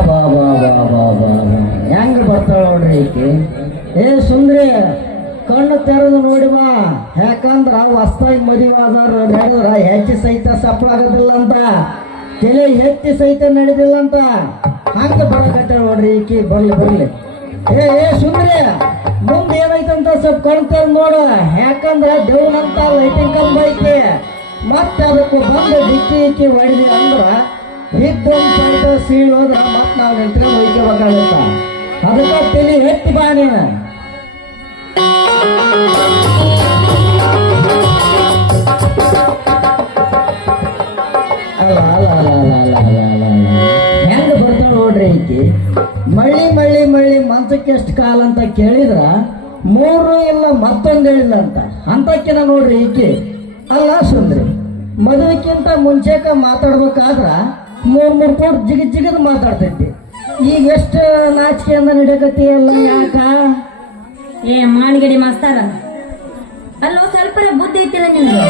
ಬಾ ಬಾ ಬಾ ಬಾ ಬಾ ಹೆಂಗ ಬರ್ತಾಳ ನೋಡ್ರಿ ಈಕಿ ಏ ಸುಂದ್ರಿ ಕಣ್ಣು ತೆರೆದು ನೋಡಿ ಬಾ ಯಾಕಂದ್ರ ಹೊಸ್ದಾಗಿ ಮದುವಾದವ್ರು ನಡೆದ್ರ ಹೆಚ್ಚಿ ಸಹಿತ ಸಪ್ಲಾಗೋದಿಲ್ಲ ಅಂತ ತಲೆ ಹೆಚ್ಚಿ ಸಹಿತ ನಡೆದಿಲ್ಲ ಅಂತ ಹಂಗ ಬರಕಟ್ಟ ನೋಡ್ರಿ ಈಕಿ ಬರ್ಲಿ ಬರ್ಲಿ ಏ ಏ ಸುಂದ್ರಿ ಮುಂದೆ ಏನೈತಂತ ಸ್ವಲ್ಪ ಕಣ್ ತೆರೆದು ನೋಡ ಯಾಕಂದ್ರ ದೇವ್ನಂತ ಲೈಟಿಂಗ್ ಕಂಬ ಐತಿ ಮತ್ತೆ ಅದಕ್ಕೆ ಬಂದು ಡಿಕ್ಕಿ ಇಕ್ಕಿ ಹೊಡೆದಿ ಅಂದ್ರ ಇದ್ದೊಂದು ಅದು ಸೀಳು ಹೋದ್ರೆ ಮತ್ತೆ ನಾವು ನೆಂಟ್ರೆ ಹೋಗ್ಕೋಬೇಕಾಗತ್ತ ಅದಕ್ಕೆ ತಲೆ ಎತ್ತಿ ಬಾ ನೀನು. ಹೆಂಗ ಬರ್ತಾವ ನೋಡ್ರಿ ಐತಿ ಮಳ್ಳಿ ಮಳ್ಳಿ ಮಳ್ಳಿ ಮಂಚಕ್ಕೆ ಎಷ್ಟು ಕಾಲ ಅಂತ ಕೇಳಿದ್ರ ಮೂರು ಇಲ್ಲ ಮತ್ತೊಂದು ಹೇಳಿಲ್ಲ ಅಂತ. ಅಂತಕ್ಕಿನ ನೋಡ್ರಿ ಈಕೆ. ಅಲ್ಲ ಸುಂದ್ರಿ, ಮದುವೆಕ್ಕಿಂತ ಮುಂಚೆಕ ಮಾತಾಡ್ಬೇಕಾದ್ರ ಮೂರ್ ಮೂರ್ ಕೋಟ್ ಜಿಗಿ ಜಿಗಿದ್ ಮಾತಾಡ್ತೈತಿ ಈಗ ಎಷ್ಟು ನಾಚಿಕೆಯಿಂದ ಅಲ್ಲ ಯಾಕ? ಏ ಮಾನ್ಗಿಡಿ ಮಾಸ್ತಾರ. ಅಲ್ಲೋ ಸ್ವಲ್ಪ ಬುದ್ಧಿ ಐತಿಲ್ಲ ನಿಮ್ಗೆ?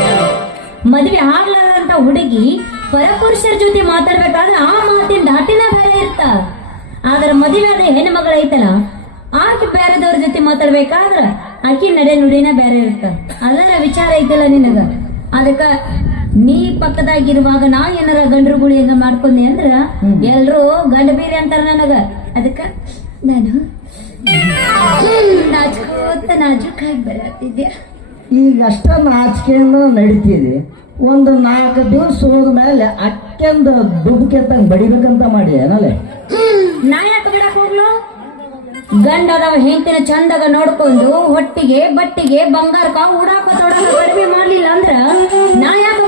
ಮದ್ವೆ ಆಗ್ಲಾರಂತ ಹುಡುಗಿ ಪರಪುರುಷರ ಜೊತೆ ಮಾತಾಡ್ಬೇಕಾದ್ರೆ ಆ ಮಾತಿನ ದಾಟಿನ ಬೇರೆ ಇರ್ತ. ಆದ್ರ ಮದುವೆ ಆದ ಹೆಣ್ಣು ಮಗಳ ಐತಲ್ಲ, ಆಕೆ ಬೇರೆದವ್ರ ಜೊತೆ ಮಾತಾಡ್ಬೇಕಾದ್ರ ಆಕಿ ನಡೆ ನುಡಿನ ಬೇರೆ ಇರ್ತ. ಅದರ ವಿಚಾರ ಐತಲ್ಲ ನಿನಗ. ಅದಕ್ಕ ನೀ ಪಕ್ಕದಾಗಿರುವಾಗ ನಾ ಏನಾರ ಗಂಡರು ಗುಳಿ ಹಂಗ ಮಾಡ್ಕೊಂಡೆ ಅಂದ್ರ ಎಲ್ರು ಗಂಡ ಬೀರಿ ಅಂತಾರ ನನಗ. ಅದಕ್ಕ ನಾನು ನಾಚ್ಕೋತ ನಾಜೂಕಾಗಿ ಬರತ್ತಿದ್ದೆ ಈಗ ಅಷ್ಟ ನಾಚಿಕೆಯಿಂದ ನಡೀತಿದೆ. ಒಂದು ನಾಲ್ಕು ದಿವಸ ಹೋದ ಮೇಲೆ ಅಕ್ಕೆಂದ ದುಬ್ಕೆತ್ತಂಗ್ ಬಡಿಬೇಕಂತ ಮಾಡಿ ಏನಲ್ಲೇ? ನಾ ಯಾಕೆ ಬಿಡಕ್ ಹೋಗ್ಲು? ಗಂಡ ಅದಾವ ಹೆಂಡತಿನ ಚಂದಾಗ ನೋಡ್ಕೊಂಡು ಹೊಟ್ಟಿಗೆ ಬಟ್ಟಿಗೆ ಬಂಗಾರಕ ಉಡಾಕ ತೊಡಕ ಕಡಿಮೆ ಮಾಡ್ಲಿಲ್ಲ ಅಂದ್ರ ನಾ ಯಾಕೆ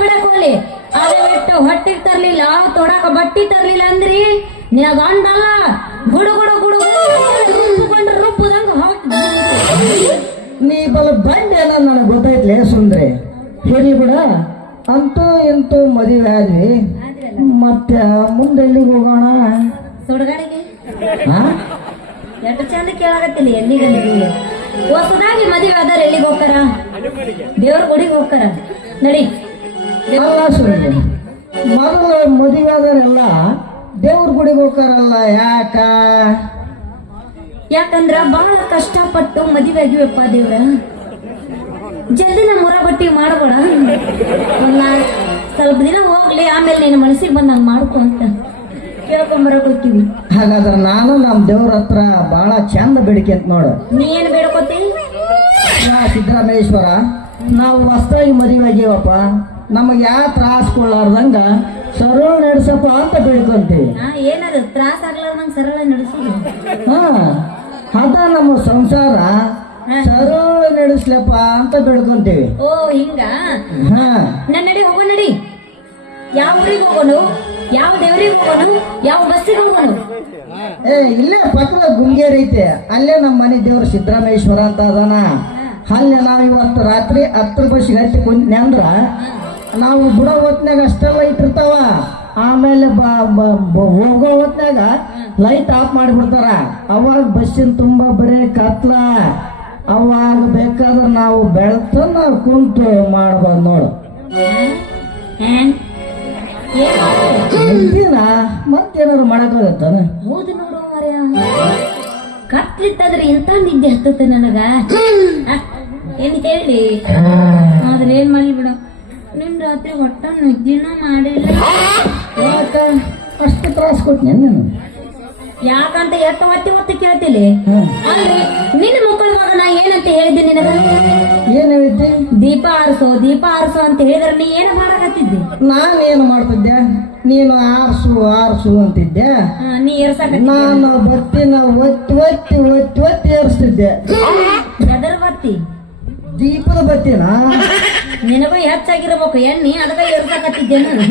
ಹೋಗ್ಲಿ ಅದೇ ಬಿಟ್ಟು ಹೊಟ್ಟಿಗೆ ತರ್ಲಿಲ್ಲ ತೊಡಕ ಬಟ್ಟಿ ತರ್ಲಿಲ್ಲ ಅಂದ್ರಿ? ನೀ ಗಂಡಲ್ಲ ಗುಡು ಗುಡು ಗುಡು ರುಬ್ಕೊಂಡ್ರೆ ಹಾಕಿ ನೀ ಬಲ ಬಂದೆ ಏನೋ ನನಗೆ ಗೊತ್ತಾಯ್ತಲೇ ಸುಂದ್ರೆ. ಹೇಳಿ ಬಿಡ. ಅಂತೂ ಇಂತೂ ಮದುವೆ ಆದ್ವಿ. ಮತ್ತೆ ಮುಂದೆ ಎಲ್ಲಿಗೆ ಹೋಗೋಣ? ಸುಡಗಾಡಿಗೆ? ಹಾ ಎಷ್ಟು ಚಂದ ಕೇಳಾಗತ್ತಿಲ್ಲ ಎಲ್ಲಿಗೆ ಹೊಸದಾಗಿ ಮದುವೆ ಆದಾರ ಎಲ್ಲಿಗೆ ಹೋಗ್ತಾರ? ದೇವ್ರ ಗುಡಿಗೆ ಹೋಗ್ತಾರ? ನಡಿ. ಅಲ್ಲ ಸುಳ್ಳು. ಮೊದಲು ಮದುವೆ ಆದವರೆಲ್ಲ ದೇವ್ರ ಗುಡಿಗೆ ಹೋಗ್ತಾರಲ್ಲ ಯಾಕ? ಯಾಕಂದ್ರ ಬಹಳ ಕಷ್ಟಪಟ್ಟು ಮದುವೆ ಆಗಿವಪ್ಪ ದೇವ್ರ. ಜಲ್ದಿ ನಮ್ಮ ಊರ ಬಟ್ಟಿ ಮಾಡಬೇಡ. ಸ್ವಲ್ಪ ದಿನ ಹೋಗ್ಲಿ ಆಮೇಲೆ ನಿನ್ನ ಮನಸ್ಸಿಗೆ ಬಂದಂಗ ಮಾಡ್ಕೊ ಅಂತ ಕೇಳ್ಕೊಂಬರಕ್ ಹೋಗ್ತೀವಿ ಹಾಗಾದ್ರೆ ನಾನು ನಮ್ಮ ದೇವ್ರ ಹತ್ರ ಬಹಳ ಚಂದ ಬೇಡಿಕೆ ಅಂತ ನೋಡು. ನೀ ಏನ್ ಬೇಡ್ಕೋತಿ? ಸಿದ್ದರಾಮೇಶ್ವರ ನಾವು ಹೊಸ್ತಾಗಿ ಮದುವೆ ಆಗ್ಯವಪ್ಪ ನಮಗೆ ಯಾವ ತ್ರಾಸ ಕೊಡ್ಲಾರ್ದಂಗ ಸರಳ ನಡೆಸಪ್ಪ ಅಂತ ಬೇಡ್ಕೊಂತೀವಿ ಏನದು ತ್ರಾಸ ಆಗ್ಲಾರ್ದಂಗ ಸರಳ ನಡೆಸೋದು ಹಾ ಅದ ನಮ್ಮ ಸಂಸಾರ ಸರಳ ನಡೆಸ್ಲಪ್ಪ ಅಂತ ಬೇಡ್ಕೊಂತೀವಿ ಓ ಹಿಂಗ? ಹಾ. ನನ್ನ ನಡಿ ಹೋಗೋ ನಡಿ. ಯಾವ ಊರಿಗೆ ಹೋಗೋನು? ಯಾವ ದೇವ್ರಿಗೆ ಹೋಗೋನು? ಯಾವ ಬಸ್ಸಿಗೆ ಹೋಗೋನು? ಏ ಇಲ್ಲೇ ಪಕ್ಕದ ಗುಂಗೇರಿ ಐತೆ. ಅಲ್ಲೇ ನಮ್ಮ ಮನೆ ದೇವ್ರು ಸಿದ್ದರಾಮೇಶ್ವರ ಅಂತ ಅದಾನ. ಅಲ್ಲೇ ನಾವು ಇವತ್ತು ರಾತ್ರಿ ಹತ್ತು ಬಸ್ಸಿಗೆ ಹತ್ತಿ ಕುಂತ್ನೆ ಅಂದ್ರ ನಾವು ಬಿಡೋ ಹೊತ್ನ್ಯಾಗ ಅಷ್ಟೆಲ್ಲ ಇಟ್ಟಿರ್ತಾವ ಆಮೇಲೆ ಹೋಗೋ ಹೊತ್ನ್ಯಾಗ ಲೈಟ್ ಆಫ್ ಮಾಡಿಬಿಡ್ತಾರ. ಅವಾಗ ಬಸ್ಸಿನ ತುಂಬಾ ಬರೇ ಕತ್ಲ. ಅವಾಗ ಬೇಕಾದ್ರೆ ನಾವು ಬೆಳ್ತನ ಕುಂತು ಮಾಡ್ಬೋದು ನೋಡು. ಮತ್ತೇನಾದ್ರು ಮಾಡಕ್ ಹೋಗತ್ತಾನ ಹೌದು ನೋಡು ಮರ್ಯ ಕತ್ಲಿತ್ತಂದ್ರೆ ಇಂಥ ನಿದ್ದೆ ಹತ್ತತ್ತೆ ನನಗ. ಏನ್ ಹೇಳಿ? ಆದ್ರೆ ಏನ್ ಮಾಡ್ಲಿ ಬಿಡು. ನಿನ್ ರಾತ್ರಿ ಹೊಟ್ಟ ನುಗ್ಗಿನ ಮಾಡಿಲ್ಲ. ಅಷ್ಟು ತ್ರಾಸ ಕೊಟ್ನೆ ನೀನು ಯಾಕಂತ ಎಷ್ಟು ಒತ್ತಿ ಒತ್ತಿ ಕೇಳ್ತಿಲಿ. ಅಲ್ರಿ ನಿನ್ನ ಮಕ್ಕಳುವಾಗ ನಾ ಏನಂತ ಹೇಳಿದ್ದೆ ನಿನಗ? ಏನ್ ಹೇಳಿದ್ದೆ? ದೀಪ ಆರಿಸೋ ದೀಪ ಆರಿಸೋ ಅಂತ ಹೇಳಿದ್ರೆ ನೀ ಮಾಡಕತ್ತಿದ್ದೆ? ಮಾಡಕತ್ತಿದ್ದಿ ಏನು ಮಾಡ್ತಿದ್ದೆ? ನೀನು ಆರ್ಸು ಆರ್ಸು ಅಂತಿದ್ದೆ. ನೀ ಏರ್ಸಕ ನಾನು ಬತ್ತಿನ ಒತ್ತಿ ಒತ್ತಿ ಒತ್ತಿ ಒತ್ತಿ ಏರಿಸ್ತಿದ್ದೆ. ಎದರ್ ಬತ್ತಿ ದೀಪದ ಬತ್ತಿನ ನಿನಗೂ ಹೆಚ್ಚಾಗಿರ್ಬೇಕು ಎಣ್ಣಿ ಅದಕ್ಕ ಏರ್ಸಕತ್ತಿದ್ದೆ ನಾನು.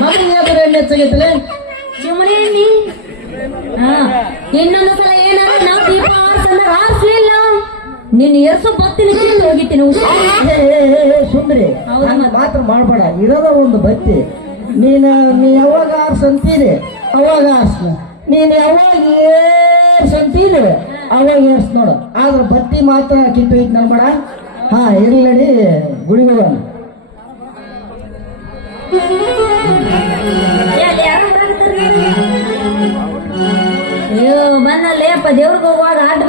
ಮಗನ ಯಾವ್ದಾರ ಎಣ್ಣೆ ಹೆಚ್ಚಾಗೈತಲೆ ಎಣ್ಣಿ ಹಾ ಇನ್ನೊಂದು ಸಲ ಏನಾರ ನಾವು ದೀಪ ಆರಿಸಂದ್ರೆ ಆರಿಸ್ಲಿಲ್ಲ ನಿನ್ನ ಎರ್ಸು ಬತ್ತಿನ ಕಿತ್ತು ಹೋಗಿತ್ತೀನಿ ಸುಂದ್ರಿ ಮಾತ್ರ ಮಾಡ್ಬೇಡ. ಇರೋದ ಒಂದು ಬತ್ತಿ ನೀನು ನೀ ಯಾವಾಗ ಆರ್ಸಂತೀರಿ ಅವಾಗ ಆರ್ಸ್ನ ನೀನು ಯಾವಾಗ ಏರ್ಸಂತೀರಿ? ಅವಾಗ ಏರ್ಸ್ ನೋಡು. ಆದ್ರೆ ಬತ್ತಿ ಮಾತ್ರ ಕಿತ್ತು ಐತಿ ನನ್ ಹಾ ಇರ್ಲಿ ನಡಿ ಗುಡಿ ಹೋಗೋಣ. ಅಯ್ಯೋ ಅಪ್ಪ ಹೋಗುವಾಗ ಆಟ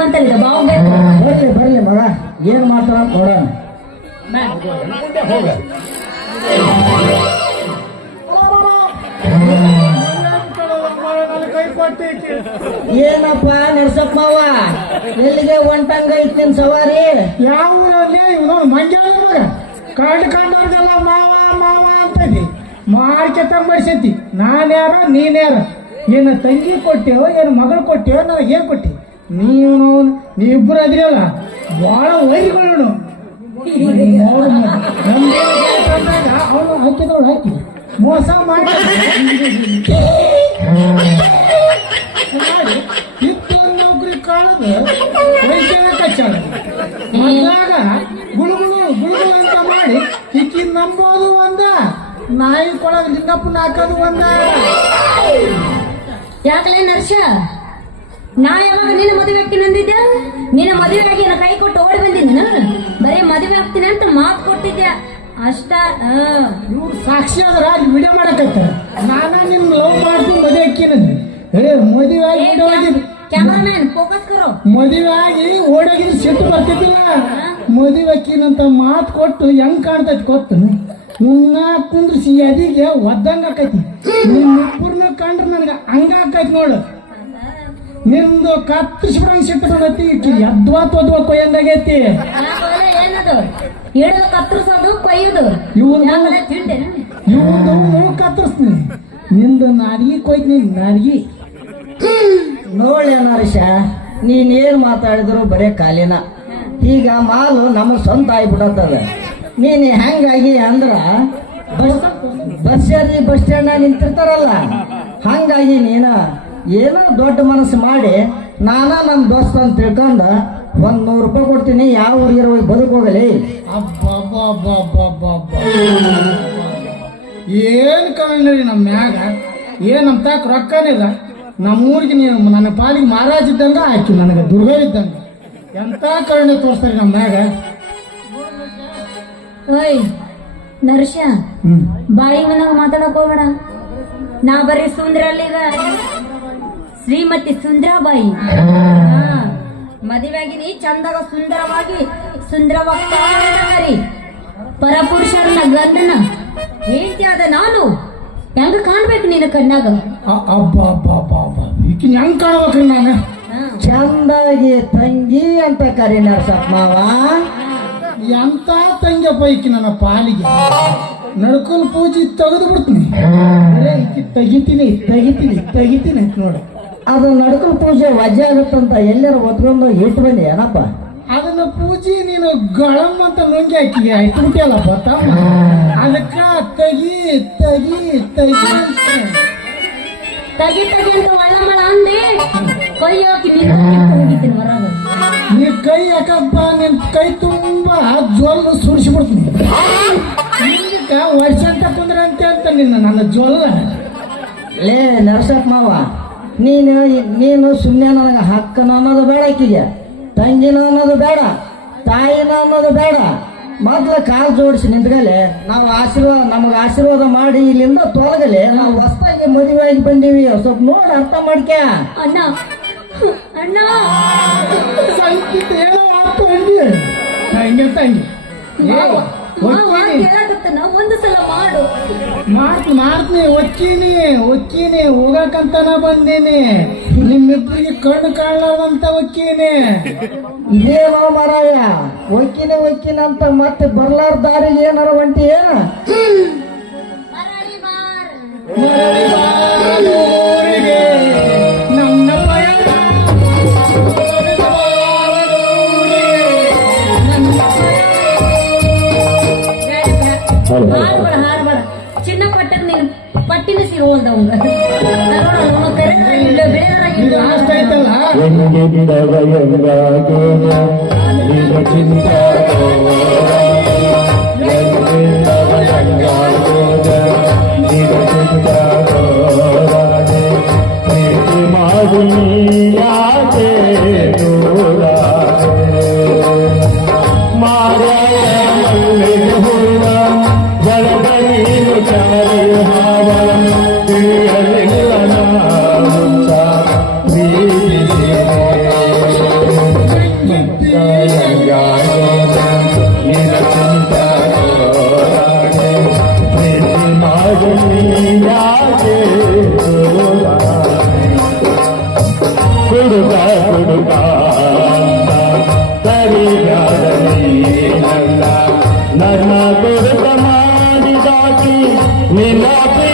ಬಂತಲ್ಲ ಬಾವು ಬೇಕು. ಬರ್ಲಿ ಬರ್ಲಿ ಮಗ. ಏನ್ ಮಾಡ್ತಾರ ನೋಡೋಣ. ಏನಪ್ಪ ನರಸಪ್ಪ ಮಾವ ಎಲ್ಲಿಗೆ ಒಂಟಂಗ ಇತ್ತಿನ ಸವಾರಿ? ಯಾವ ಇವನು ಕಂಡು ಕಂಡವ್ರಿಗೆಲ್ಲ ಮಾವ ಮಾವ ಅಂತದಿ ಮಾಡ್ಕೆ ತಂಬಡಿಸೈತಿ ನಾನ್ಯಾರ ನೀನ್ಯಾರ ಏನು ತಂಗಿ ಕೊಟ್ಟೆವೋ ಏನು ಮಗಳು ಕೊಟ್ಟೆವೋ ನನಗೆ ಏನು ಕೊಟ್ಟಿ? ನೀನು ಇಬ್ಬರು ಅದಿರಲ್ಲ. ಭಾಳ ವೈರಿಗಳು ಅವನು ಹಾಕಿದವಳು ಹಾಕಿ. ಮೋಸ ಮಾಡಿ ಮಾಡಿ ಇತ್ತೊಂದು ನೌಕರಿ ಕಾಣದು ವೈದ್ಯನ ಕಚ್ಚಾಳ ಮದ್ಲಾಗ ಗುಳುಗುಳು ಗುಳುಗುಳು ಅಂತ ಮಾಡಿ ಇಕ್ಕಿ ನಂಬೋದು ಒಂದ ನಾಯಿ ಕೊಳಗ ಲಿಂಗಪ್ಪನ ಹಾಕೋದು ಒಂದ ಯಾಕಲೇ ನರ್ಷ? ನಾ ಯಾವಾಗ ನಿನ್ನ ಮದುವೆ ಹಾಕಿ ಅಂದಿದ್ದೆ ನಿನ್ನ ಮದುವೆ ಆಗಿ ಕೈ ಕೊಟ್ಟು ಓಡಿ ಬಂದಿದ್ದೆ ಬರೀ ಮದುವೆ ಆಗ್ತೀನಿ ಅಂತ ಮಾತು ಕೊಟ್ಟಿದ್ದೆ ಅಷ್ಟ. ಇವ್ರು ಸಾಕ್ಷಿ ಆದ್ರ ಅಲ್ಲಿ ವಿಡಿಯೋ ಮಾಡಕತ್ತಾರ. ನಾನ ನಿಮ್ಮ ಲವ್ ಮಾಡ್ತೀನಿ ಮದುವೆ ಅಕ್ಕಿನಂದು ಏ ಮದುವೆ ಆಗಿ ಓಡೋಗಿದ್ ಕ್ಯಾಮರಾಮ್ಯಾನ್ ಫೋಕಸ್ ಕರೋ. ಮದುವೆ ಆಗಿ ಓಡೋಗಿದ್ ಸಿಟ್ಟು ಬರ್ತಿದ್ದಿಲ್ಲ. ಮದುವೆ ಅಕ್ಕಿನಂತ ಮಾತು ಕೊಟ್ಟು ಹೆಂಗ್ ಕಾಣ್ತೈತಿ ಗೊತ್ತು? ಮುನ್ನ ಕುಂದ್ರಿಸಿ ಎದಿಗೆ ಒದ್ದಂಗ ಆಕೈತಿ. ನಿಮ್ಮಪ್ಪರ್ನ ಕಂಡ್ರೆ ನನಗೆ ಹಂಗ ಆಕೈತಿ ನೋಡು. ನಿಂದು ಕತ್ತಿಸ್ಬಿಡಂಗ್ ಸಿಟ್ಟು ಬಿಡತಿ ಎದ್ವಾ ತೊದ್ವಾ ಕೊಯ್ಯಂದಾಗೈತಿ ಹಿಡಿದು ಕತ್ತರಿಸೋದು ಕೊಯ್ಯೋದು. ಇವ್ನು- ತಿಂಡೆ ಇವ್ದು ಮೂಗ್ ಕತ್ತರಿಸ್ತೀನಿ? ನಿಂದು ನಾಡಿಗೆ ಕೊಯ್ತೀನಿ ನಾಡಿಗೆ ನೋಡಿ ನರೇಶ ನೀನೇನ್ ಮಾತಾಡಿದ್ರು ಬರೇ ಕಾಲಿನ ಈಗ ಮಾಲು ನಮ್ಮ ಸ್ವಂತ ಆಗ್ಬಿಡತ್ತದ ನೀನ್ ಹೆಂಗಾಗಿ ಅಂದ್ರ ಬಸ್ ಬಸ್ ಸೇರಿ ಬಸ್ ಸ್ಟ್ಯಾಂಡ್ ನಿಂತಿರ್ತಾರಲ್ಲ ಹಂಗಾಗಿ ನೀನ ಏನೋ ದೊಡ್ಡ ಮನಸ್ಸು ಮಾಡಿ ನಾನ ನನ್ನ ದೋಸ್ತ ಅಂತ ತಿಳ್ಕೊಂಡ ಒಂದ್ ನೂರು ರೂಪಾಯಿ ಕೊಡ್ತೀನಿ ಯಾವ ಊರಿಗೆ ಬದುಕೋಗಲಿ ಅಬ್ಬಬ್ಬಬ್ಬಬ್ಬಬ್ಬಬ್ಬ. ಏನ್ ಕಣ್ರಿ ನಮ್ಮ ಮ್ಯಾಗ? ಏನ್ ನಮ್ಮ ತಾಕ ರೊಕ್ಕನಿಲ್ಲ ನಮ್ಮ ಊರಿಗೆ ನೀನು ನನ್ನ ಪಾಲಿಗೆ ಮಹಾರಾಜ್ ಇದ್ದಂಗ ಆಯ್ತು ನನಗೆ ದುರ್ಗ ಇದ್ದಂಗ. ಎಂತ ಕರುಣೆ ತೋರಿಸ್ತಾರೆ ನಮ್ಮ ಮ್ಯಾಗ? ಓಯ್ ನರ್ಷ ಬಾಯಿ ಮನಾಗ ಮಾತಾಡಕ್ ಹೋಗೋಣ ನಾ ಬರೀ ಸುಂದ್ರಲ್ಲಿಗ. ಶ್ರೀಮತಿ ಸುಂದ್ರಾಬಾಯಿ. ಮದುವೆಯಾಗಿನಿ ಚಂದಾಗ ಸುಂದರವಾಗಿ ಸುಂದರವಾಗಿ ಪರಪುರುಷರನ್ನ ಗಂಡನ ಹೇಳ್ತಿ ಅದ ನಾನು ಹೆಂಗ ಕಾಣ್ಬೇಕು ನಿನ್ನ ಕಣ್ಣಾಗ? ಅ- ಅಬ್ಬ ಅಬ್ಬ ಅಬ್ಬ ಅಬ್ಬ. ಈಕಿನ ಹೆಂಗ್ ಕಾಣ್ಬೇಕ್ರಿ ನಾನು? ಚಂದಾಗಿ ತಂಗಿ ಅಂತ ಕರಿ ನರಸಪ್ಪ ಮಾವ. ಎಂತ ತಂಗಿಯಪ್ಪ ಈಕಿ ನನ್ನ ಪಾಲಿಗೆ. ನಡ್ಕೊಂಡು ಪೂಜಿ ತೆಗೆದು ಬಿಡ್ತೀನಿ. ಅರೆ ಈಕಿ ತೆಗಿತೀನಿ ತೆಗಿತೀನಿ ತೆಗಿತೀನಿ ನೋಡು. ಅದು ನಡ್ಕಲ್ ಪೂಜೆ ವಜ್ಜೆ ಆಗುತ್ತಂತ ಎಲ್ಲರ ಒತ್ಕೊಂಡು ಇಟ್ಟು ಬನ್ನಿ ಏನಪ್ಪ? ಅದನ್ನ ಪೂಜಿ ನೀನು ಗಳಮ್ ಅಂತ ನುಂಗಿ ಹಾಕಿ ಇಟ್ಬಿಟ್ಟಿಯಲ್ಲ ತಮ್ಮ ಅದಕ್ಕ ತಗಿ ತಗಿ ತಗಿ ಅಂತ. ತಗಿ ತಗಿ ಅಂತ ಮಳ ಅಂದೆ. ಹೋಗಿದ್ದೀನಿ ಹೊರಗೆ. ನೀ ಕೈ ಯಾಕಪ್ಪ ನಿನ್ ಕೈ ತುಂಬಾ ಜೋಲ್ ಸುರಿಸ್ಬಿಡ್ತೀನಿ. ನಿಂಗ ವರ್ಷ ಅಂತ ಕುಂದ್ರೆ ಅಂತ ಅಂತ ನಿನ್ನ ನನ್ನ ಜ್ವಲ್ಲ ಲೇ ನರ್ಸಪ್ಪ ಮಾವ. ನೀನು ನೀನು ಸುಮ್ಮನೆ ನನಗೆ ಹಕ್ಕನ ಅನ್ನೋದು ಬೇಡ ಆಕಿಗೆ. ತಂಗಿನ ಅನ್ನೋದು ಬೇಡ ತಾಯಿನ ಅನ್ನೋದು ಬೇಡ. ಮೊದ್ಲು ಕಾಲು ಜೋಡಿಸಿ ನಿಂತ್ಗಲೆ ನಾವು ಆಶೀರ್ವಾದ ನಮಗೆ ಆಶೀರ್ವಾದ ಮಾಡಿ ಇಲ್ಲಿಂದ ತೊಲಗಲೆ ನಾವು ಹೊಸದಾಗಿ ಮದುವೆ ಆಗಿ ಬಂದೀವಿ. ಸ್ವಲ್ಪ ನೋಡಿ ಅರ್ಥ ಮಾಡ್ಕ್ಯಾ? ಅಣ್ಣ ಅಣ್ಣ. ಸಂಗೀತ ತಂಗಿ ತಂಗಿ. ಒಂದು ಸಲ ಮಾಡು. ಮಾತ್ ಮಾಡ್ತೀನಿ ಒಕ್ಕೀನಿ ಒಕ್ಕೀನಿ ಹೋಗಕಂತನ ಬಂದೀನಿ. ನಿಮ್ಮಿಬ್ಬರಿಗೆ ಕಣ್ಣು ಕಾಣಲಾರ್ದಂತ ಒಕ್ಕೀನಿ ಇದೇನೋ ಮಾರಾಯ. ಒಕ್ಕಿನಿ ಒಕ್ಕಿನ ಅಂತ ಮತ್ತೆ ಬರ್ಲಾರ ದಾರಿಗೆ ಏನಾರ ಒಂಟಿ ಹಾಡ್ಬೇಡ ಹಾಡ್ಬೇಡ ಚಿನ್ನ ಪಟ್ಟದ ನೀನು ಪಟ್ಟಿನ ಸಿಗೋಲ್ದ ಅವಂಗ ಅವನು ಕರೆದ್ರಾಗಿಲ್ಲ ಇದು ಬೆಳೆದ್ರಾಗಿಲ್ಲ ಲಾಸ್ಟ್ ಆಯ್ತಲ್ಲ ಹಾವ We love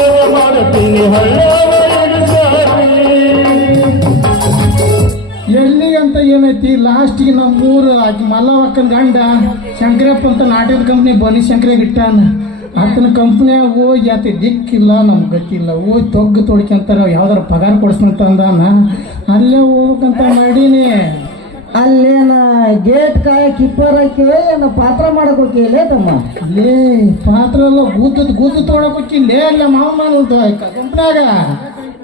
ಎಲ್ಲಿ ಅಂತ ಏನೈತಿ? ಲಾಸ್ಟಿಗೆ ನಮ್ಮ ಊರು ಆಕಿ ಮಲ್ಲವಕ್ಕನ ಗಂಡ ಶಂಕರಪ್ಪ ಅಂತ ನಾಟಕ ಕಂಪ್ನಿ ಬನಿ ಶಂಕರಾಗ ಇಟ್ಟಾನ. ಆತನ ಕಂಪ್ನಿಯಾಗ ಹೋಗಿ ಆತ ದಿಕ್ಕಿಲ್ಲ, ನಮ್ಗೆ ಗೊತ್ತಿಲ್ಲ. ಹೋಗಿ ತೊಗ್ಗು ತೊಡ್ಕೊಂತಾರ ಯಾವ್ದಾರ ಪಗಾರ ಕೊಡಿಸ್ನಂತ ಅಂದಾನ. ಅಲ್ಲೇ ಹೋಗ್ಬೇಕಂತ ಮಾಡೀನಿ. ಅಲ್ಲೇನ ಗೇಟ್ ಕಾಯ ಕಿಪ್ಪರ್ ಹಾಕಿವೆ ಏನ ಪಾತ್ರ ಮಾಡಕ್ ಹೋಗಿಲ್ಲ ತಮ್ಮ ಲೇ ಪಾತ್ರ ಎಲ್ಲ ಗೂದ್ದು ಗೂತು ತೊಗೊಳಕ್ ಹೋಗಿಲ್ಲೇ ಅಲ್ಲ ಮಾವಮಾನದ ಕಂಪ್ನಾಗ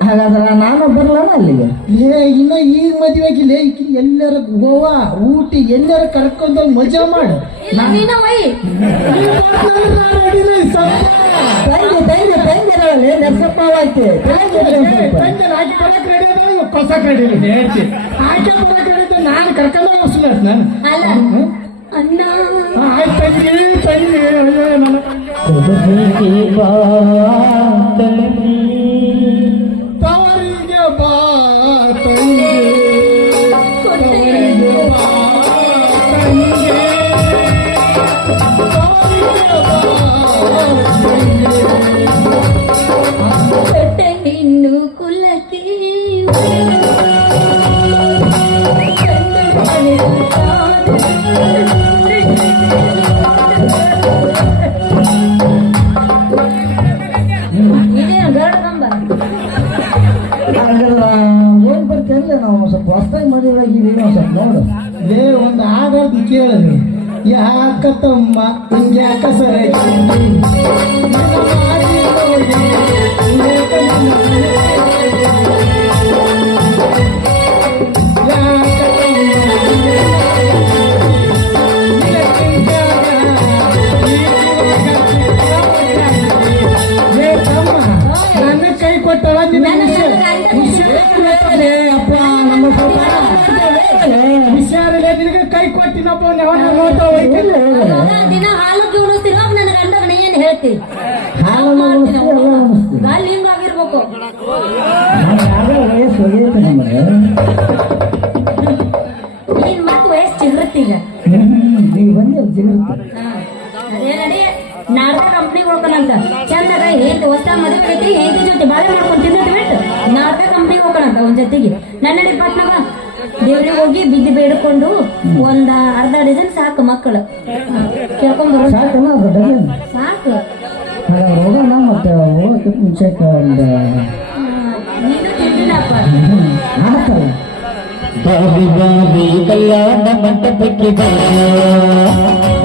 ಹಾಗಾದ್ರೆ ನಾನು ಬರ್ಲನ ಅಲ್ಲಿಗೆ ಲೇ ಇನ್ನ ಈಗ ಮದುವೆ ಆಗಿಲ್ಲ ಎಲ್ಲರ ಗೋವಾ ಊಟಿ ಎಲ್ಲರ ಕರ್ಕೊಂಡ್ ಮಜಾ ಮಾಡು ತಂದೆ ತಂದೆ ತಂದೆ ನರಸಪ್ಪ ಆಯ್ತು ತಂದೆ ಹಾಕಿ ಬರಕ್ ರೆಡಿ ಅದ ಕಸ ಕಡಿ ಹಾಕಿ ಬರಕ್ ನಾನು ಕರ್ಕೊಂಡ ನಾನು ಅಲ್ಲ ಅಣ್ಣ ಆಯ್ತು ತಂಗಿ ತಂಗಿ ಅಯ್ಯೋ ನನ್ನ ತವರಿಗೆ ನಾವು ಸ್ವಲ್ಪ ಹೊಸ್ತಾಗಿ ಮಾಡಿದ್ರೆ ಈಗ ಸ್ವಲ್ಪ ನೋಡು ಇದೇ ಒಂದು ಆಧಾರದ ಕೇಳಿದ್ವಿ ಯಾಕತ್ತಮ್ಮ ಹಿಂಗೆ ಯಾಕ ಸರಿ ನಿನ್ನ ಅಪ್ಪ ನಮ್ಮ ಸ್ವಲ್ಪ ಹುಷಾರಿಲ್ಲ ನಿನಗೆ ಕೈ ಕೊಟ್ಟಿನಪ್ಪ ನೋಡ್ತಾ ಹೋಯ್ತಿಲ್ಲ ದಿನ ಹಾಲು ಉಣಿಸ್ತಿರೋ ನನ್ನ ಗಂಡಗ ನೀ ಏನ್ ಹೇಳ್ತಿ? ಹಾಲು ಕಂಪ್ನಿ ಹೋಗ್ಕೊಳಂತ ಚಂದಾಗ ಏನ್ ಹೊಸ ಮದುವೆ ಐತಿ ಹೆಂಡತಿ ಜೊತೆ ಬಾಳೆ ಮಾಡ್ಕೊಂಡು ತಿನ್ನೋದು ಬಿಟ್ಟು ನಾರ್ದ ಕಂಪ್ನಿಗೆ ಹೋಗೋಣಂತ ಒಂದ್ ಜೊತೆಗೆ. ನನ್ನ ಡಿಪಾರ್ಟ್ನಾಗ ದೇವ್ರಿಗೆ ಹೋಗಿ ಬಿದ್ದು ಬೇಡ್ಕೊಂಡು ಒಂದ ಅರ್ಧ ಡಜನ್ ಸಾಕು ಮಕ್ಕಳು. ಕೇಳ್ಕೊಂಡ್ ಬರೋ ಸಾಕಲ್ಲ ಅದು ಸಾಕು. ಹಾಗಾದ್ರೆ ಹೋಗೋಣ ಮತ್ತೆ ಹೋಗೋಕೆ ಮುಂಚೆ ಒಂದು ನೀನು ತಿಂದಿಲ್ಲಪ್ಪ ಆತಲ್ಲ. ಬಾಬಿ ಬಾಬಿ ಕಲ್ಯಾಣ ಮಂಟಪಕ್ಕೆ ಬಾ.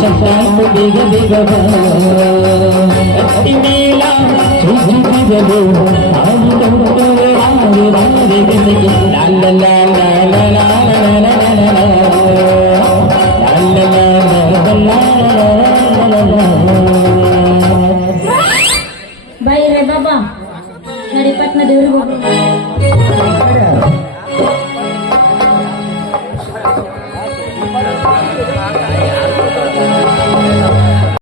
శశాంకు బిగ బిగవతి మేళ శుభి బిగలు ಬಾಯ್ ರೇ ಬಾಬಾ ನಡಿ ಪಟ್ನ ದೇವ್ರಿಗೆ ಹೋಗ್ಬೇಕು